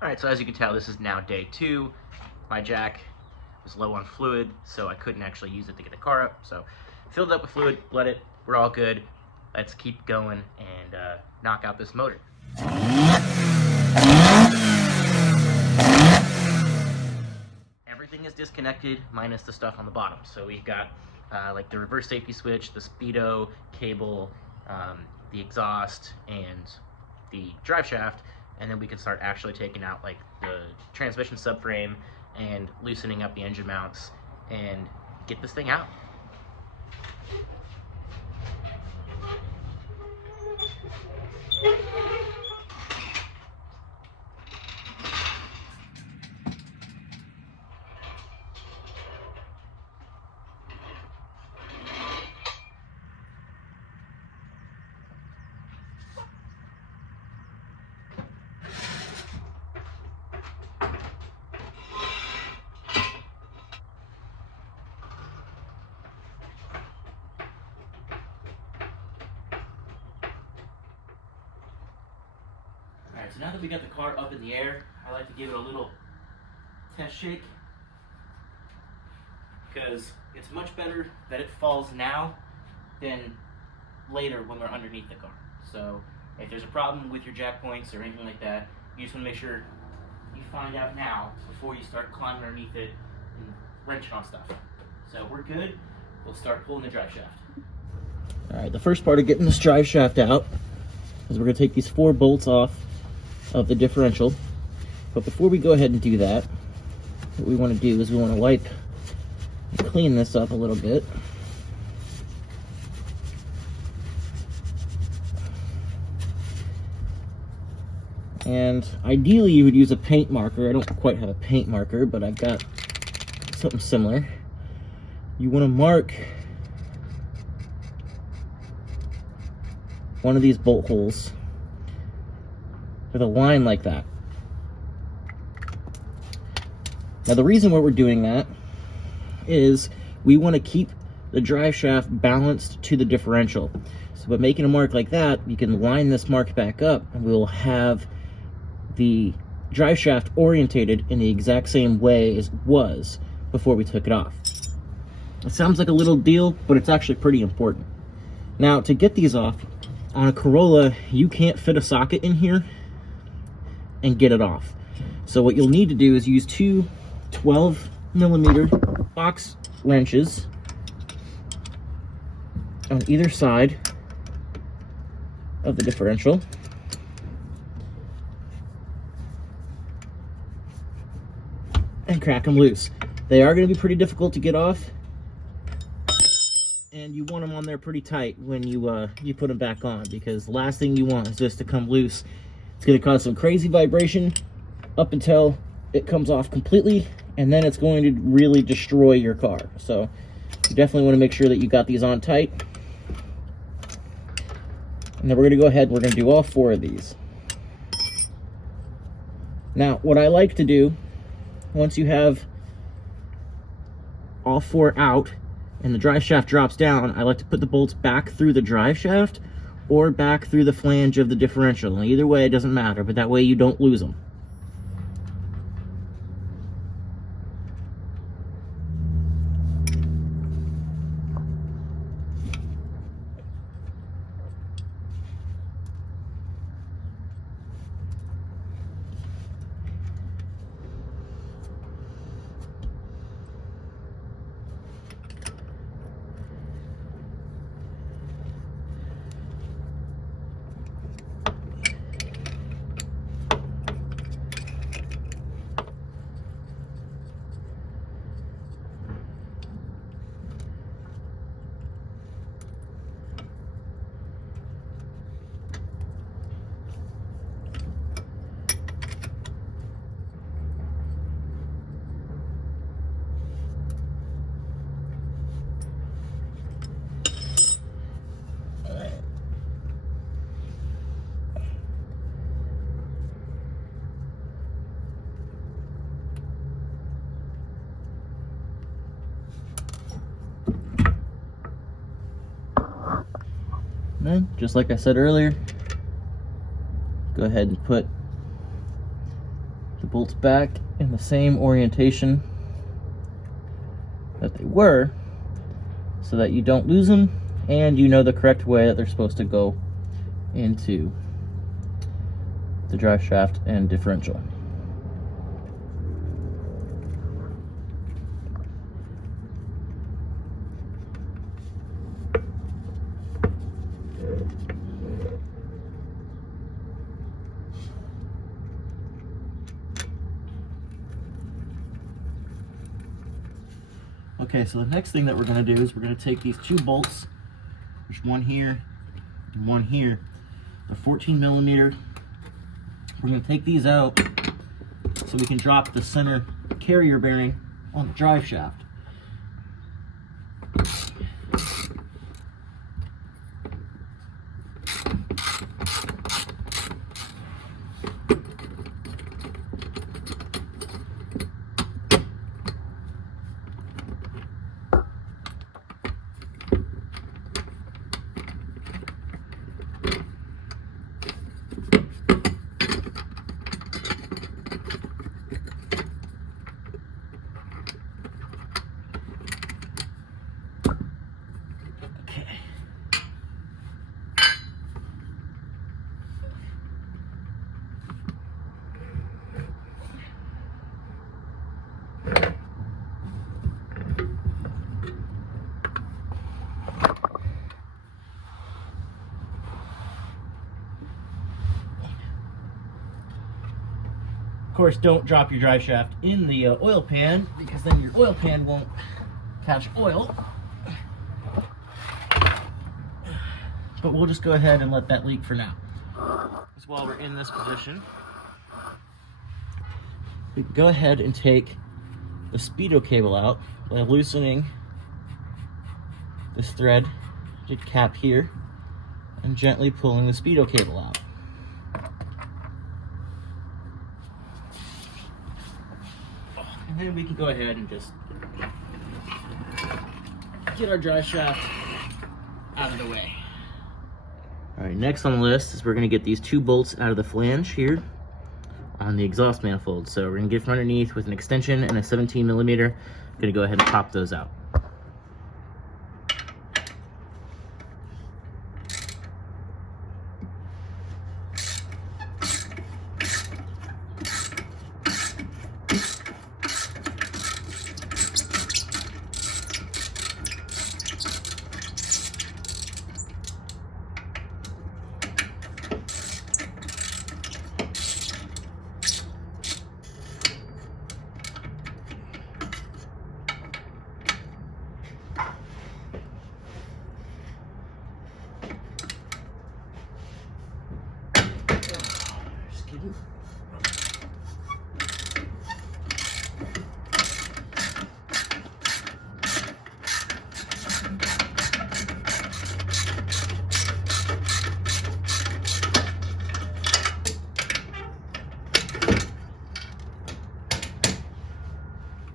Alright, so as you can tell, this is now day 2. My jack was low on fluid, so I couldn't actually use it to get the car up. So filled it up with fluid, bled it, we're all good. Let's keep going and knock out this motor. Everything is disconnected minus the stuff on the bottom. So we've got like the reverse safety switch, the speedo cable, the exhaust, and the drive shaft, and then we can start actually taking out like the transmission subframe and loosening up the engine mounts and get this thing out. Alright, so now that we got the car up in the air, I like to give it a little test shake, because it's much better that it falls now than later when we're underneath the car. So if there's a problem with your jack points or anything like that, you just want to make sure you find out now before you start climbing underneath it and wrenching on stuff. So we're good. We'll start pulling the drive shaft. Alright, the first part of getting this drive shaft out is we're going to take these 4 bolts off of the differential. But before we go ahead and do that, what we want to do is we want to wipe and clean this up a little bit. And ideally you would use a paint marker. I don't quite have a paint marker, but I've got something similar. You want to mark one of these bolt holes with a line like that. Now the reason why we're doing that is we want to keep the drive shaft balanced to the differential. So by making a mark like that, you can line this mark back up and we'll have the drive shaft orientated in the exact same way as it was before we took it off. It sounds like a little deal, but it's actually pretty important. Now to get these off, on a Corolla, you can't fit a socket in here and get it off. So what you'll need to do is use 2 12mm box wrenches on either side of the differential. And crack them loose. They are going to be pretty difficult to get off, and you want them on there pretty tight when you put them back on, because the last thing you want is this to come loose. It's going to cause some crazy vibration up until it comes off completely, and then it's going to really destroy your car. So you definitely want to make sure that you got these on tight. And then we're going to go ahead, we're going to do all 4 of these. Now, what I like to do, once you have all 4 out and the drive shaft drops down, I like to put the bolts back through the drive shaft or back through the flange of the differential. And either way, it doesn't matter, but that way you don't lose them. Then, just like I said earlier, go ahead and put the bolts back in the same orientation that they were, so that you don't lose them and you know the correct way that they're supposed to go into the drive shaft and differential. Okay, so the next thing that we're going to do is we're going to take these two bolts, there's one here and one here, they're 14 millimeter. We're going to take these out so we can drop the center carrier bearing on the drive shaft. Of course, don't drop your drive shaft in the oil pan, because then your oil pan won't catch oil. But we'll just go ahead and let that leak for now. As while we're in this position, we can go ahead and take the speedo cable out by loosening this thread cap here and gently pulling the speedo cable out. And then we can go ahead and just get our drive shaft out of the way. All right, next on the list is we're gonna get these two bolts out of the flange here on the exhaust manifold. So we're gonna get from underneath with an extension and a 17 millimeter. I'm gonna go ahead and pop those out.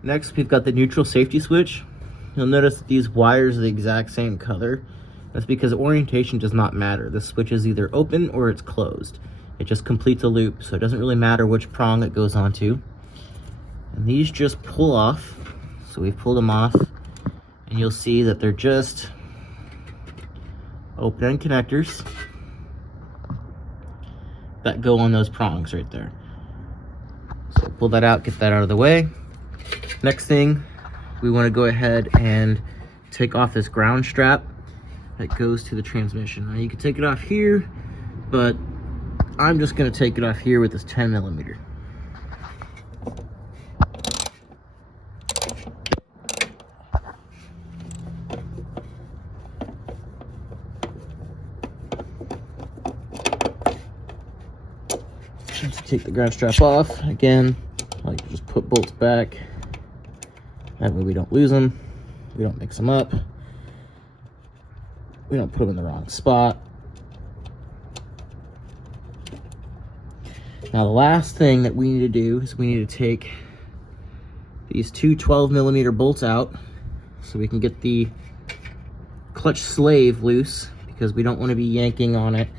Next, we've got the neutral safety switch. You'll notice that these wires are the exact same color. That's because orientation does not matter. The switch is either open or it's closed. It just completes a loop, so it doesn't really matter which prong it goes onto. And these just pull off. So we've pulled them off, and you'll see that they're just open-end connectors that go on those prongs right there. So pull that out, get that out of the way. Next thing, we want to go ahead and take off this ground strap that goes to the transmission. Now you can take it off here, but I'm just going to take it off here with this 10 millimeter. Just take the ground strap off. Again, I like to just put bolts back. That way we don't lose them, we don't mix them up, we don't put them in the wrong spot. Now the last thing that we need to do is we need to take these two 12 millimeter bolts out so we can get the clutch slave loose, because we don't want to be yanking on it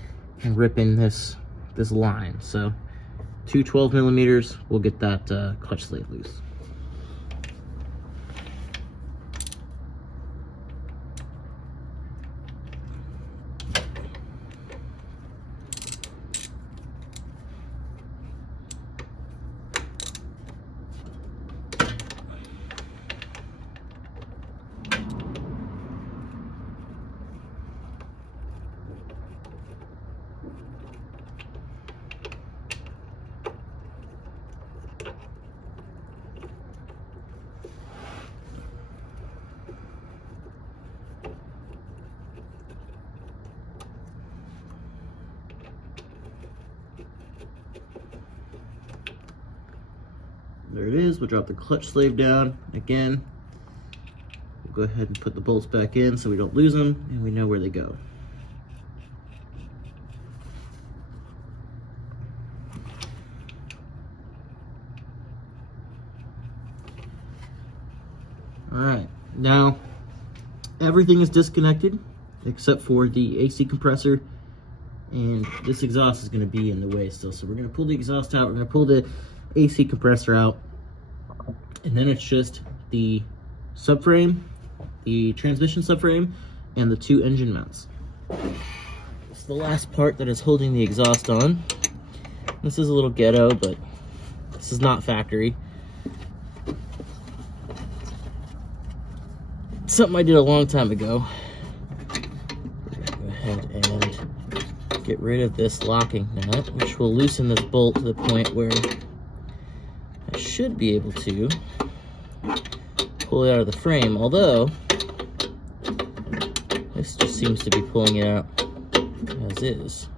and ripping this line. So two 12mm, we'll get that clutch slave loose. There it is. We'll drop the clutch slave down again. We'll go ahead and put the bolts back in so we don't lose them and we know where they go. All right, now everything is disconnected except for the AC compressor, and this exhaust is going to be in the way still. So we're going to pull the exhaust out, we're going to pull the AC compressor out, and then it's just the subframe, the transmission subframe, and the two engine mounts. It's the last part that is holding the exhaust on. This is a little ghetto, but this is not factory. Something I did a long time ago. Go ahead and get rid of this locking nut, which will loosen this bolt to the point where I should be able to pull it out of the frame, although this just seems to be pulling it out as is.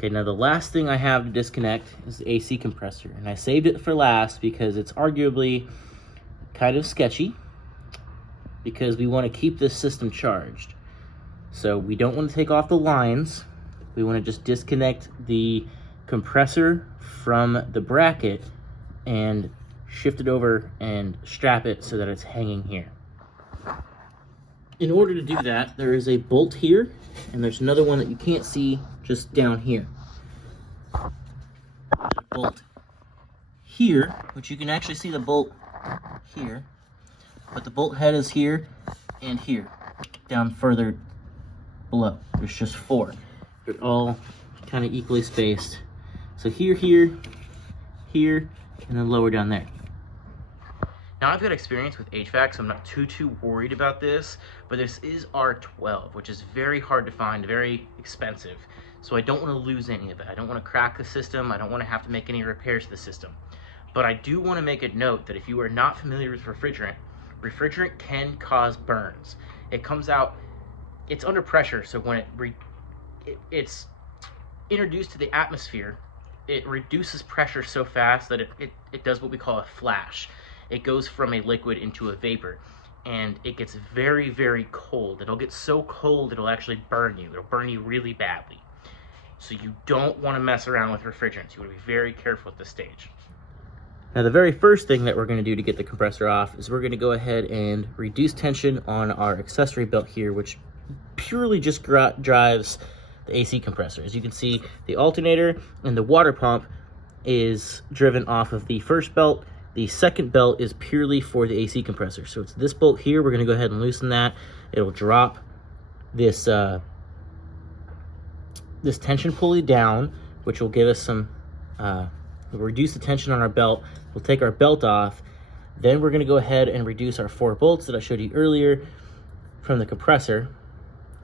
Okay, now the last thing I have to disconnect is the AC compressor, and I saved it for last because it's arguably kind of sketchy, because we want to keep this system charged. So we don't want to take off the lines, we want to just disconnect the compressor from the bracket and shift it over and strap it so that it's hanging here. In order to do that, there is a bolt here, and there's another one that you can't see just down here. There's a bolt here, which you can actually see the bolt here, but the bolt head is here and here, down further below. There's just four. They're all kind of equally spaced. So here, here, here, and then lower down there. Now I've got experience with HVAC, so I'm not too worried about this, but this is R12, which is very hard to find, very expensive. So I don't want to lose any of it. I don't want to crack the system. I don't want to have to make any repairs to the system. But I do want to make a note that if you are not familiar with refrigerant, refrigerant can cause burns. It comes out, it's under pressure, so when it's introduced to the atmosphere, it reduces pressure so fast that it does what we call a flash. It goes from a liquid into a vapor, and it gets very, very cold. It'll get so cold it'll actually burn you. It'll burn you really badly. So you don't want to mess around with refrigerants. You want to be very careful at this stage. Now the very first thing that we're going to do to get the compressor off is we're going to go ahead and reduce tension on our accessory belt here, which purely just drives the AC compressor. As you can see, the alternator and the water pump is driven off of the first belt. The second belt is purely for the AC compressor. So it's this bolt here. We're going to go ahead and loosen that. It'll drop this this tension pulley down, which will give us some, we'll reduce the tension on our belt. We'll take our belt off. Then we're going to go ahead and reduce our 4 bolts that I showed you earlier from the compressor.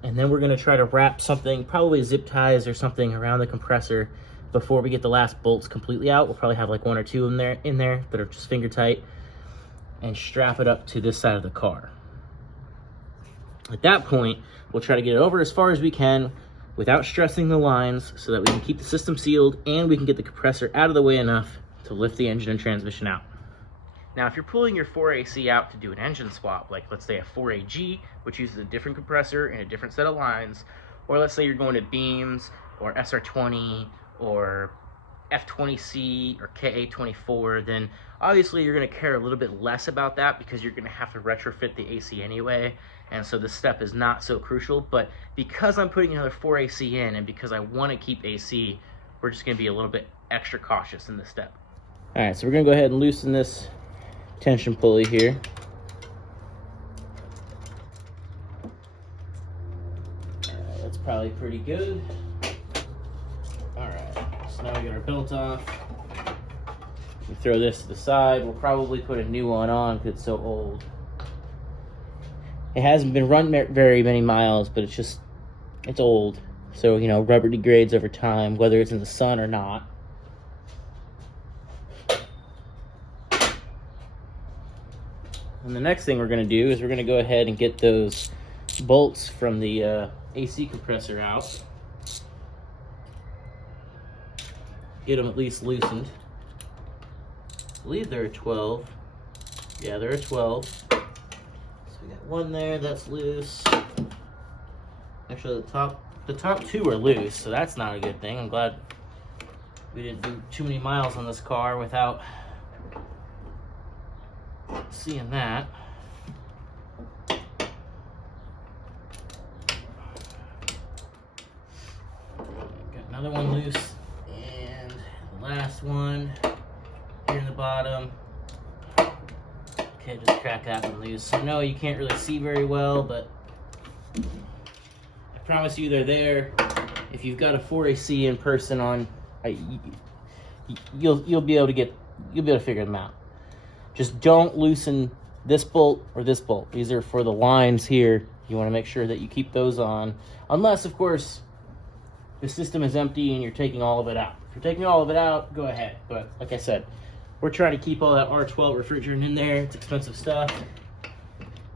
And then we're going to try to wrap something, probably zip ties or something, around the compressor before we get the last bolts completely out. We'll probably have like 1 or 2 in there that are just finger tight, and strap it up to this side of the car. At that point, we'll try to get it over as far as we can without stressing the lines, so that we can keep the system sealed and we can get the compressor out of the way enough to lift the engine and transmission out. Now, if you're pulling your 4A-C out to do an engine swap, like let's say a 4A-G, which uses a different compressor and a different set of lines, or let's say you're going to Beams or SR20 or F20C or KA24, then obviously you're going to care a little bit less about that because you're going to have to retrofit the AC anyway, and so this step is not so crucial. But because I'm putting another 4A-C in and because I want to keep AC, we're just going to be a little bit extra cautious in this step. All right, so we're going to go ahead and loosen this tension pulley here. That's probably pretty good. All right, so now we got our belt off. We throw this to the side. We'll probably put a new one on because it's so old. It hasn't been run very many miles, but it's old. So, you know, rubber degrades over time, whether it's in the sun or not. And the next thing we're going to do is we're going to go ahead and get those bolts from the AC compressor out. Get them at least loosened. I believe they're a 12. Yeah, they're a 12. So we got one there that's loose. Actually, the top two are loose, so that's not a good thing. I'm glad we didn't do too many miles on this car without seeing that. Got another one loose, and the last one here in the bottom. Okay, just crack that one loose. So no, you can't really see very well, but I promise you they're there. If you've got a 4A-C in person on, you'll be able to figure them out. Just don't loosen this bolt or this bolt. These are for the lines here. You want to make sure that you keep those on, unless, of course, the system is empty and you're taking all of it out. If you're taking all of it out, go ahead. But like I said, we're trying to keep all that R12 refrigerant in there. It's expensive stuff.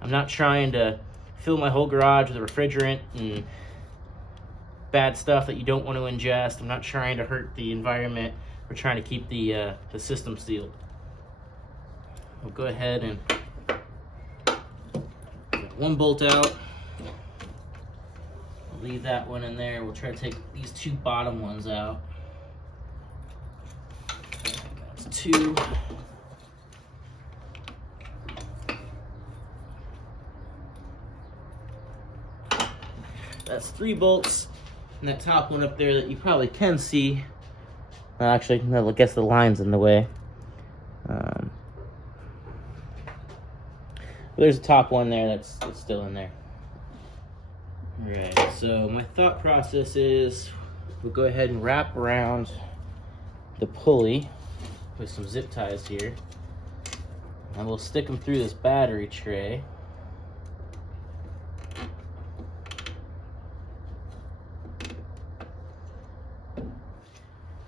I'm not trying to fill my whole garage with refrigerant and bad stuff that you don't want to ingest. I'm not trying to hurt the environment. We're trying to keep the system sealed. We'll go ahead and get one bolt out. We'll leave that one in there. We'll try to take these two bottom ones out. That's two. That's 3 bolts. And that top one up there that you probably can see. Actually, no, I guess the line's in the way. There's a top one there that's still in there. All right, so my thought process is we'll go ahead and wrap around the pulley with some zip ties here, and we'll stick them through this battery tray.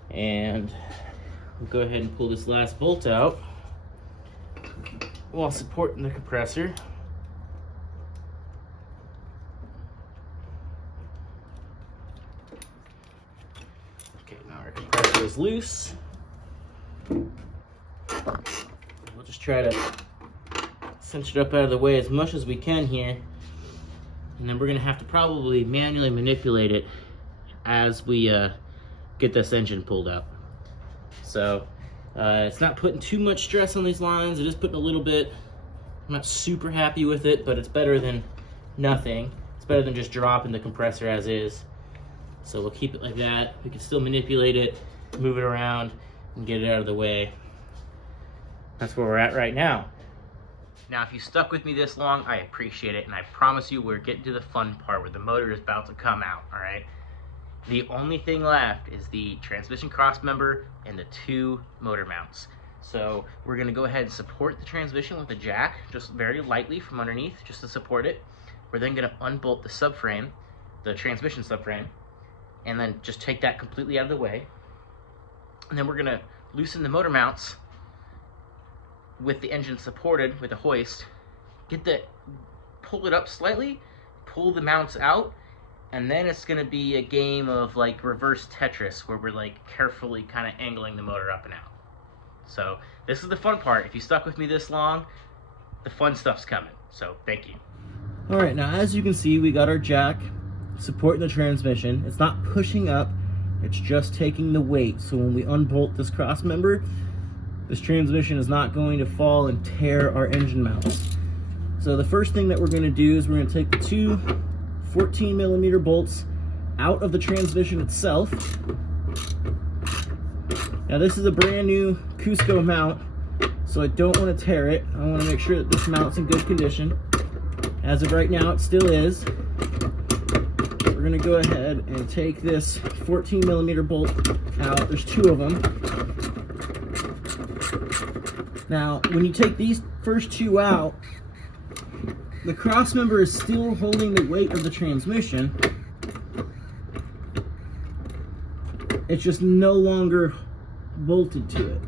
And we'll go ahead and pull this last bolt out while supporting the compressor. Okay, now our compressor is loose. We'll just try to cinch it up out of the way as much as we can here. And then we're gonna have to probably manually manipulate it as we get this engine pulled out. So it's not putting too much stress on these lines. It is putting a little bit. I'm not super happy with it, but it's better than nothing. It's better than just dropping the compressor as is. So we'll keep it like that. We can still manipulate it, move it around, and get it out of the way. That's where we're at right now. Now, if you stuck with me this long, I appreciate it, and I promise you we're getting to the fun part where the motor is about to come out, all right? The only thing left is the transmission cross member and the 2 motor mounts. So we're gonna go ahead and support the transmission with a jack, just very lightly from underneath, just to support it. We're then gonna unbolt the subframe, the transmission subframe, and then just take that completely out of the way. And then we're gonna loosen the motor mounts with the engine supported with a hoist, pull it up slightly, pull the mounts out, and then it's gonna be a game of like reverse Tetris where we're like carefully kind of angling the motor up and out. So this is the fun part. If you stuck with me this long, the fun stuff's coming. So thank you. All right, now as you can see, we got our jack supporting the transmission. It's not pushing up, it's just taking the weight. So when we unbolt this cross member, this transmission is not going to fall and tear our engine mounts. So the first thing that we're going to do is we're going to take the two 14mm bolts out of the transmission itself. Now this is a brand new Cusco mount, so I don't want to tear it. I want to make sure that this mount's in good condition. As of right now, it still is. We're going to go ahead and take this 14mm bolt out. There's two of them. Now, when you take these first two out, the cross member is still holding the weight of the transmission. It's just no longer bolted to it.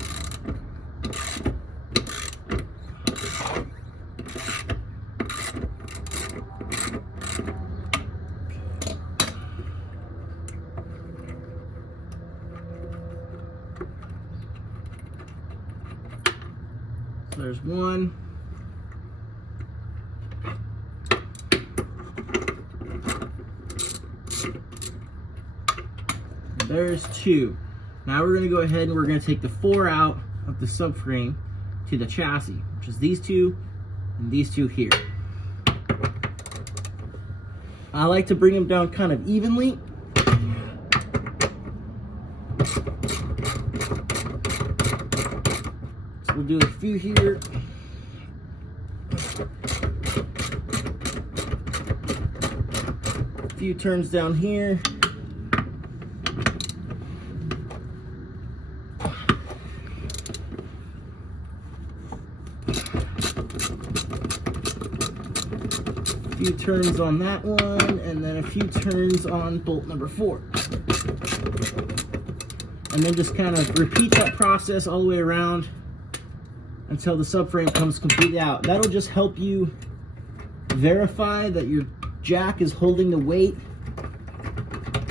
So there's one. There's two. Now we're going to go ahead and we're going to take the four out of the subframe to the chassis, which is these two and these two here. I like to bring them down kind of evenly. So we'll do a few here. A few turns down here. Few turns on that one, and then a few turns on bolt number 4. And then just kind of repeat that process all the way around until the subframe comes completely out. That'll just help you verify that your jack is holding the weight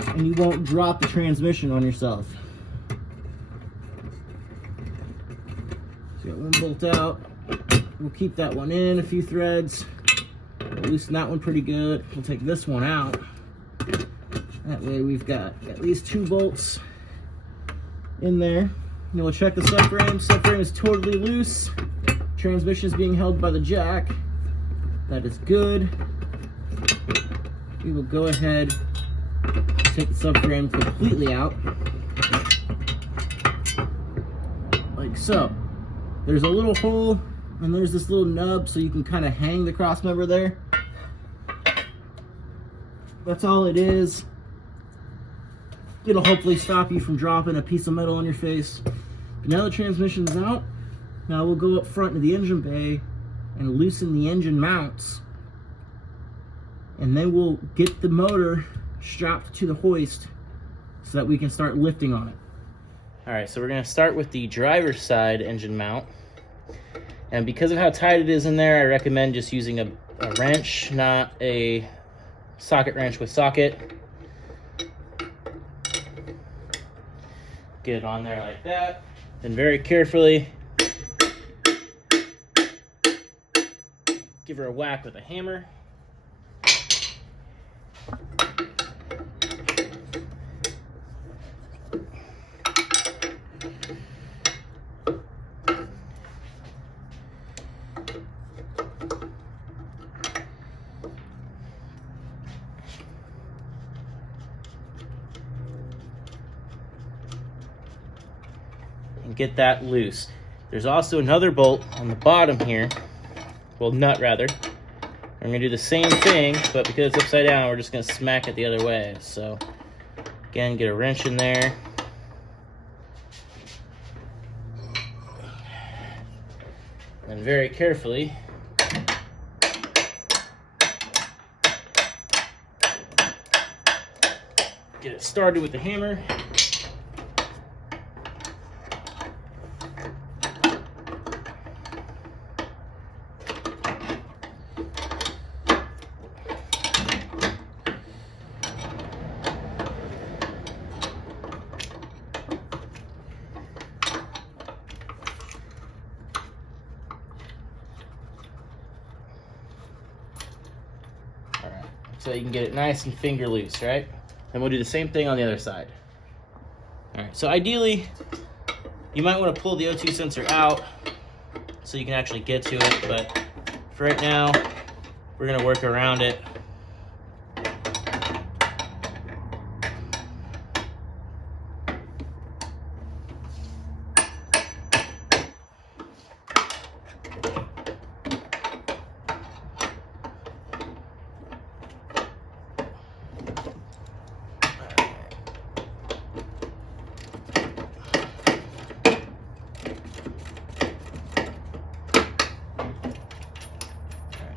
and you won't drop the transmission on yourself. So got one bolt out. We'll keep that one in, a few threads. Loosen that one pretty good. We'll take this one out. That way we've got at least 2 bolts in there. And we'll check the subframe. Subframe is totally loose. Transmission is being held by the jack. That is good. We will go ahead and take the subframe completely out. Like so. There's a little hole and there's this little nub so you can kind of hang the cross member there. That's all it is. It'll hopefully stop you from dropping a piece of metal on your face. Now the transmission's out. Now we'll go up front to the engine bay and loosen the engine mounts. And then we'll get the motor strapped to the hoist so that we can start lifting on it. All right, so we're gonna start with the driver's side engine mount. And because of how tight it is in there, I recommend just using a wrench, not a socket wrench with socket. Get it on there like that. Then very carefully give her a whack with a hammer. And get that loose. There's also another bolt on the bottom here, well, nut rather. I'm gonna do the same thing, but because it's upside down, we're just gonna smack it the other way. So again, get a wrench in there. And very carefully get it started with the hammer. so you can get it nice and finger loose, right? And we'll do the same thing on the other side. All right, so ideally, you might want to pull the O2 sensor out so you can actually get to it, but for right now, we're gonna work around it.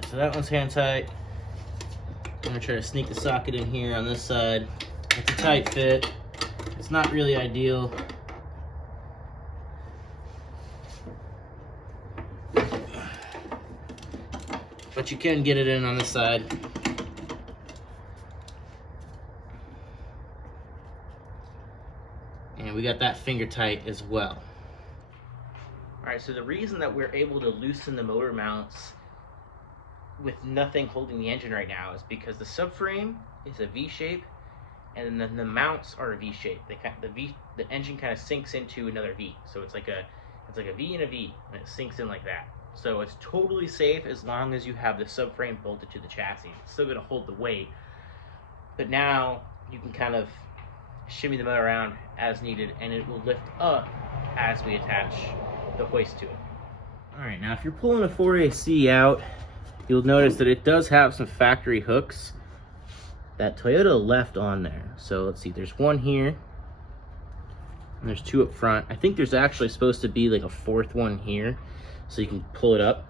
So that one's hand tight. I'm gonna try to sneak the socket in here on this side. It's a tight fit. It's not really ideal. But you can get it in on this side. And we got that finger tight as well. All right, so the reason that we're able to loosen the motor mounts with nothing holding the engine right now is because the subframe is a V shape, and then the mounts are a V shape. The engine kind of sinks into another V, so it's like a V and a V, and it sinks in like that. So it's totally safe as long as you have the subframe bolted to the chassis. It's still going to hold the weight, but now you can kind of shimmy the motor around as needed, and it will lift up as we attach the hoist to it. All right, now if you're pulling a 4A-C out, you'll notice that it does have some factory hooks that Toyota left on there. So let's see, there's one here, and there's two up front. I think there's actually supposed to be like a fourth one here, so you can pull it up.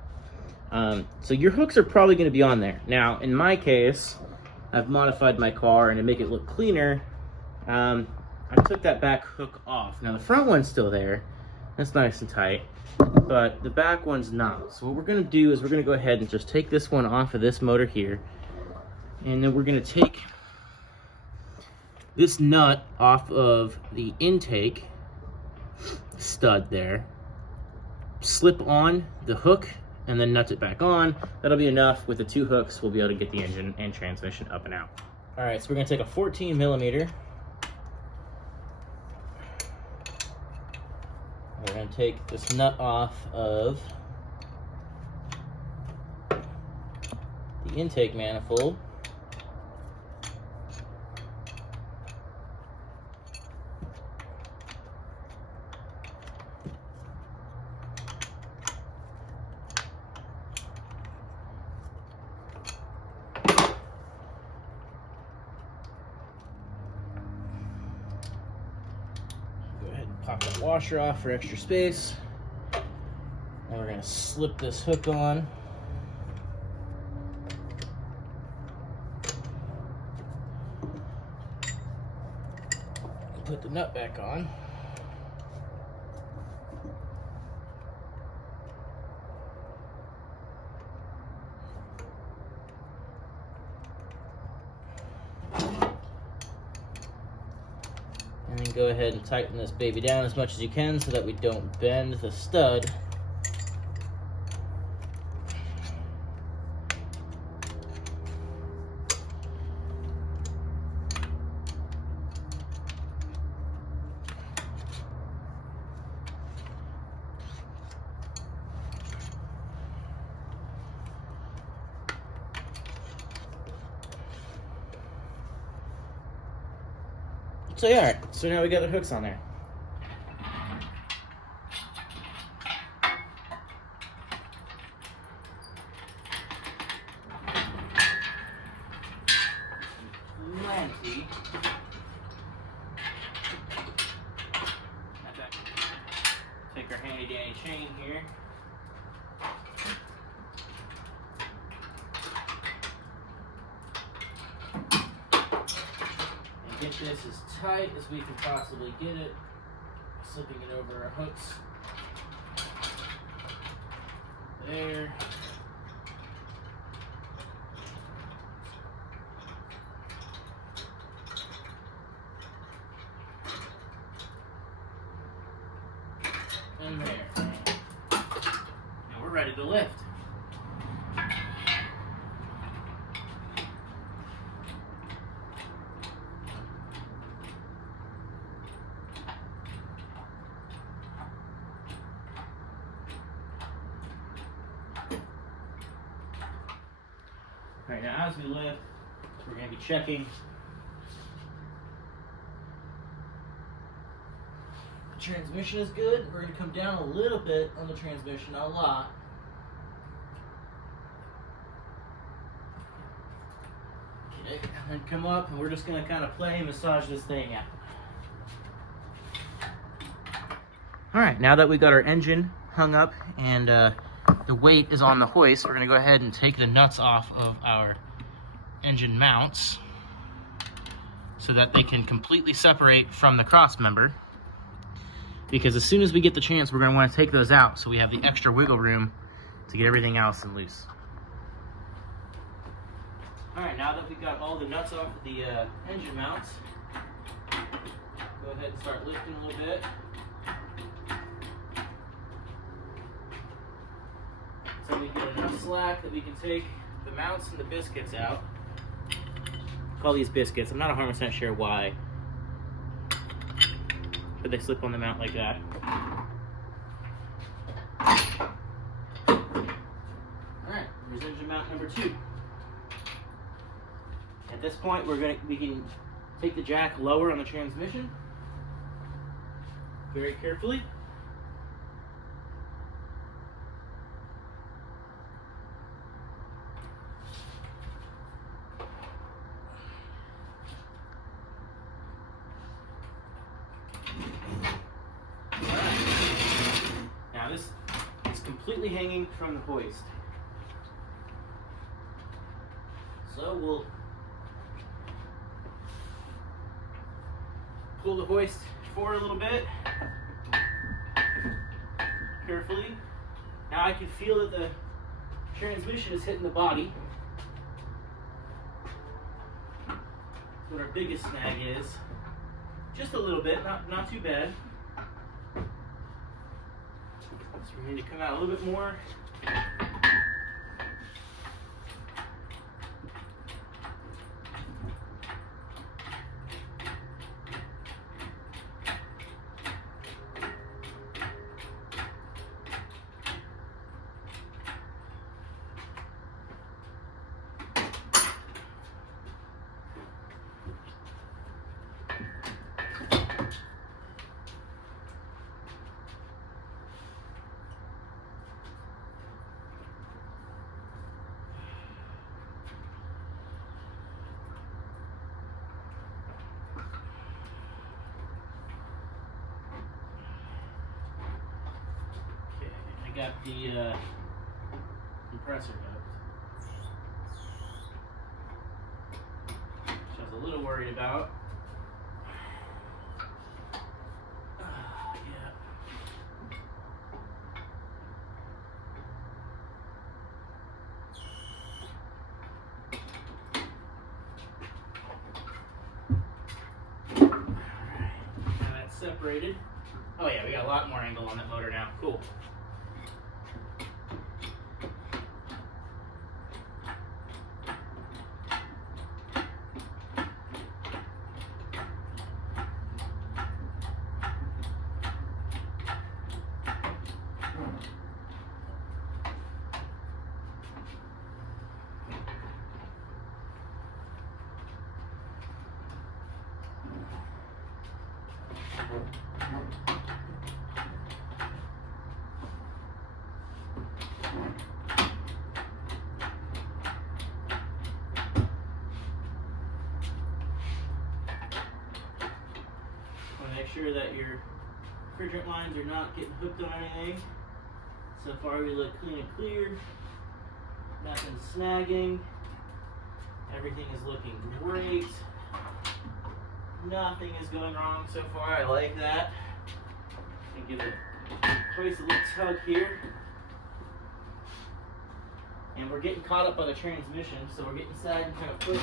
So your hooks are probably gonna be on there. Now, in my case, I've modified my car, and to make it look cleaner, I took that back hook off. Now the front one's still there. That's nice and tight, but the back one's not. So what we're gonna do is we're gonna go ahead and just take this one off of this motor here, and then we're gonna take this nut off of the intake stud there, slip on the hook, and then nut it back on. That'll be enough. With the two hooks, we'll be able to get the engine and transmission up and out. All right, so we're gonna take a 14 millimeter. We're going to take this nut off of the intake manifold. Pop that washer off for extra space. And we're going to slip this hook on. And put the nut back on. And then go ahead and tighten this baby down as much as you can so that we don't bend the stud. So yeah, all right. So now we got the hooks on there. Plenty. Take our handy dandy chain here. Get this as tight as we can possibly get it, slipping it over our hooks. There. And there. Now we're ready to lift. Alright, now as we lift, we're going to be checking the transmission is good. We're going to come down a little bit on the transmission, not a lot. Okay, and then come up, and we're just going to kind of play and massage this thing out. Alright, now that we got our engine hung up and the weight is on the hoist, we're going to go ahead and take the nuts off of our engine mounts so that they can completely separate from the cross member, because as soon as we get the chance, we're going to want to take those out so we have the extra wiggle room to get everything else in loose. Alright, now that we've got all the nuts off of the engine mounts, go ahead and start lifting a little bit. So we get enough slack that we can take the mounts and the biscuits out. Call these biscuits. I'm not 100% sure why, but they slip on the mount like that. Alright, here's engine mount number 2. At this point, we can take the jack lower on the transmission very carefully. Now this is completely hanging from the hoist. So we'll pull the hoist forward a little bit, carefully. Now I can feel that the transmission is hitting the body. That's what our biggest snag is. Just a little bit, not too bad. So we need to come out a little bit more. Got the compressor duct, which I was a little worried about. Yeah. Alright, now that's separated. Oh yeah, we got a lot more angle on that motor now. Cool. Make sure that your refrigerant lines are not getting hooked on anything. So far we look clean and clear. Nothing's snagging. Everything is looking great. Nothing is going wrong so far. I like that. And give the hoist a little tug here. And we're getting caught up on the transmission, so we're getting side and kind of pushing.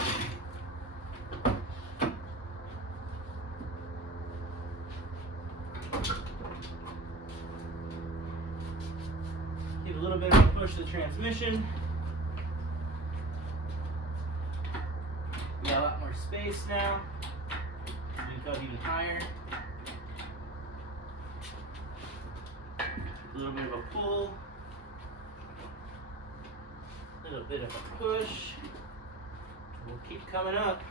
Give a little bit of a push to the transmission. We got a lot more space now. We can go even higher. A little bit of a pull. A little bit of a push. We'll keep coming up.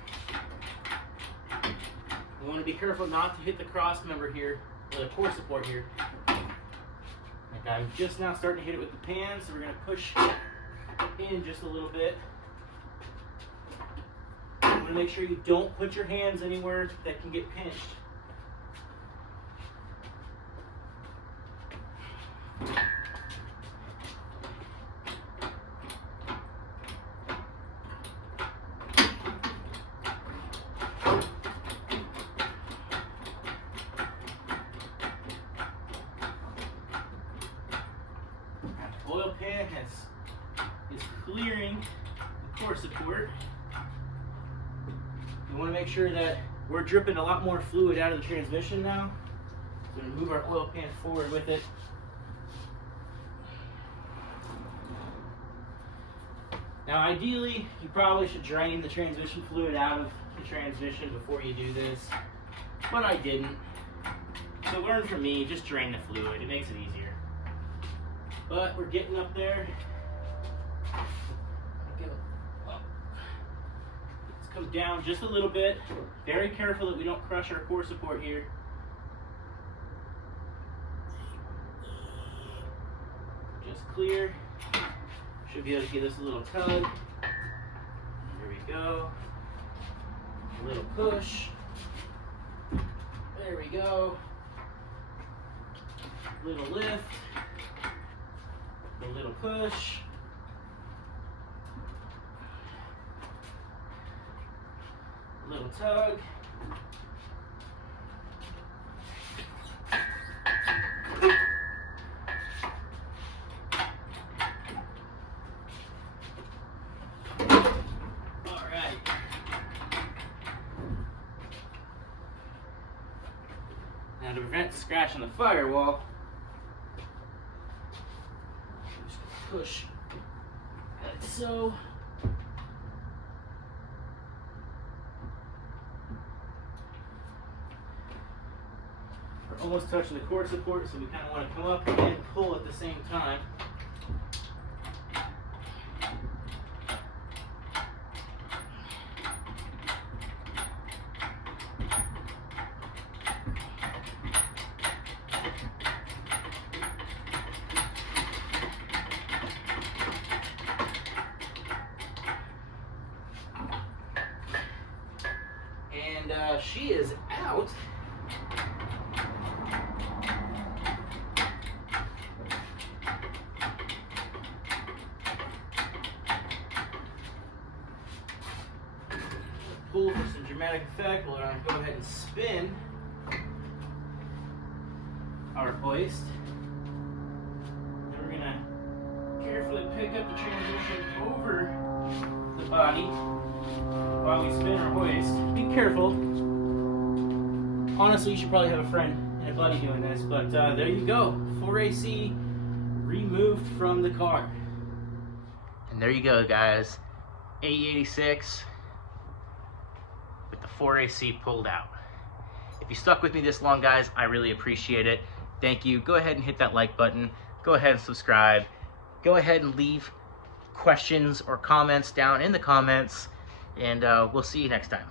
We want to be careful not to hit the cross member here, or the core support here. Like I'm just now starting to hit it with the pan, so we're going to push in just a little bit. You want to make sure you don't put your hands anywhere that can get pinched. Oil pan is clearing the core support. We want to make sure that we're dripping a lot more fluid out of the transmission now. So we're going to move our oil pan forward with it. Now ideally, you probably should drain the transmission fluid out of the transmission before you do this, but I didn't. So learn from me, just drain the fluid, it makes it easier. But we're getting up there. Let's come down just a little bit. Very careful that we don't crush our core support here. Just clear. Should be able to give this a little tug. There we go. A little push. There we go. A little lift. A little push. A little tug. All right. Now to prevent scratch on the firewall, push like so. We're almost touching the core support, so we kind of want to come up and pull at the same time. And she is out. Pull for some dramatic effect. We'll go ahead and spin our hoist. And we're gonna carefully pick up the transmission over the body while we spin our hoist. Be careful. Honestly, you should probably have a friend and a buddy doing this, but there you go. 4A-C removed from the car. And there you go, guys. AE86 with the 4A-C pulled out. If you stuck with me this long, guys, I really appreciate it. Thank you. Go ahead and hit that like button. Go ahead and subscribe. Go ahead and leave questions or comments down in the comments. And we'll see you next time.